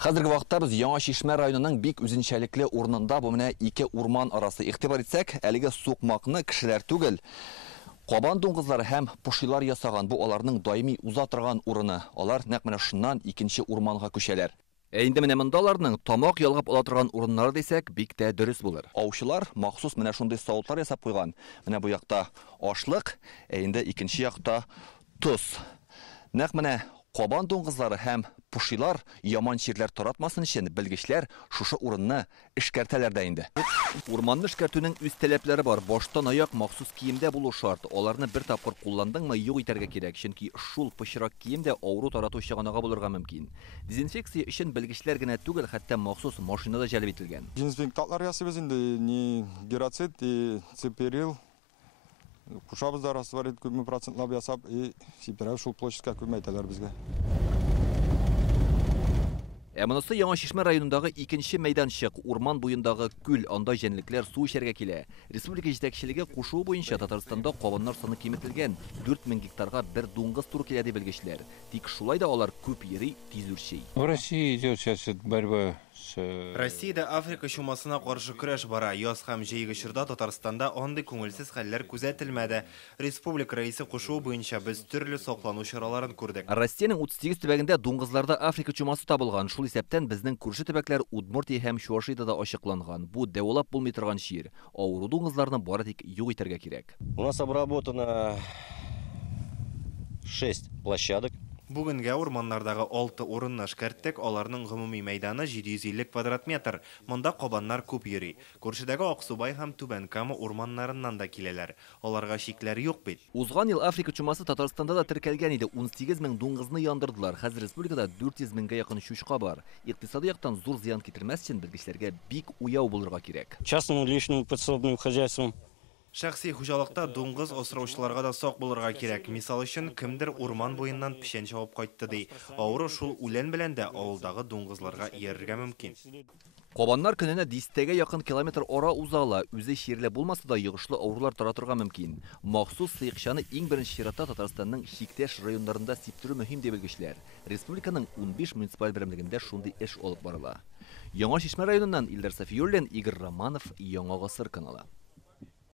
Хәзерге вакытта без Яңа Шишмә районының бик үзенчәлекле урынында бу менә ике урман арасы. Игътибар итсәк, әлеге сукмакны кешеләр түгел, кабан дуңгызлары һәм пошилар ясаган. Бу аларның даими уза торган урыны. Алар нәкъ менә шуннан икенче урманга күчәләр. Инде менә монда аларның тамак ялгап ала торган урыннары дисәк, бик тә дөрес булыр. Аучылар махсус менә шундый савытлар ясап куйган. Менә бу якта ашлык, инде икенче якта туз. Нәкъ менә кабан дуңгызлары һәм пушилар яман чирләр таратмасын өчен белгечләр шушы урынны эшкәртәләр дә инде. Урманны эшкәртүнең үз таләпләре бар. Баштан аяк махсус киемдә булу шарт. Аларны бер тапкыр кулландыңмы, юк итәргә кирәк, чөнки шул пычрак киемдә авыру тарату чыганага булырга мөмкин. Дезинфекция өчен белгечләр генә түгел, хәтта махсус машина да җәлеп ителгән. Дезинфекторлар ясыйбыз инде, ни герацид, цепирил, кушабызда растворит күпме процентлап ясап, сиперәп шул площадька күпмәйтәләр безгә. Монысы Яңа Шишмә районындагы икенче мәйданчык, урман буендагы күл, анда җәнлекләр су эчәргә килә. Республика җитәкчелеге кушуы буенча Татарстанда кабаннар саны киметелгән, 4000 гектарга бер дуңгыз туры килә ди белгечләр. Тик шулай да алар күп йөри, тиз үрчи. В России идет сейчас борьба. Россиядә Африка чумасына каршы көрәш бара. Яз һәм җәйге чорда Татарстанда андый күңелсез хәлләр күзәтелмәде. Республика рәисе кушуы буенча без төрле саклану чараларын күрдек. Россиянең 38 төбәгендә дуңгызларда Африка чумасы табылган. Шул исәптән безнең күрше төбәкләр Удмуртия һәм Чувашиядә да ачыкланган. Бу дәвалап булмый торган җир. Авыру дуңгызларны бары тик юк итәргә кирәк. У нас обработано 6 площадок. Бүгенгә урманнардагы 6 урынны эшкәрттек, аларның гомуми мәйданы 750 квадрат метр. Монда кабаннар күп йөри. Күршедәге Аксубай һәм Түбән Кама урманнарыннан да киләләр. Аларга шикләр юк бит. Узган ел Африка чумасы Татарстанда да теркәлгән иде. 18 мең дуңгызны яндырдылар. Хәзер республикада 400 меңгә якын чучка бар. Икътисади яктан зур зыян китермәс өчен белгечләргә бик уяу булырга кирәк. Частным личным подсобным хозяйством. Шәхси хуҗалыкта дуңгыз асраучыларга да сак булырга кирәк. Мисал өчен, кемдер урман буеннан печән чабып кайтты ди. Авыру шул үлән белән дә авылдагы дуңгызларга иярергә мөмкин. Кабаннар көненә 10-гә якын километр ара узала. Үзе чирле булмаса да йогышлы авырулар таратырга мөмкин. Махсус сыйкчаны иң беренче чиратта Татарстанның чиктәш районнарында сиптерү мөһим ди белгечләр. Республиканың 15 муниципаль берәмлегендә шундый эш алып барыла. Яңа Шишмә районыннан Илдар Сафиуллин, Игорь Романов, Яңа Гасыр каналы.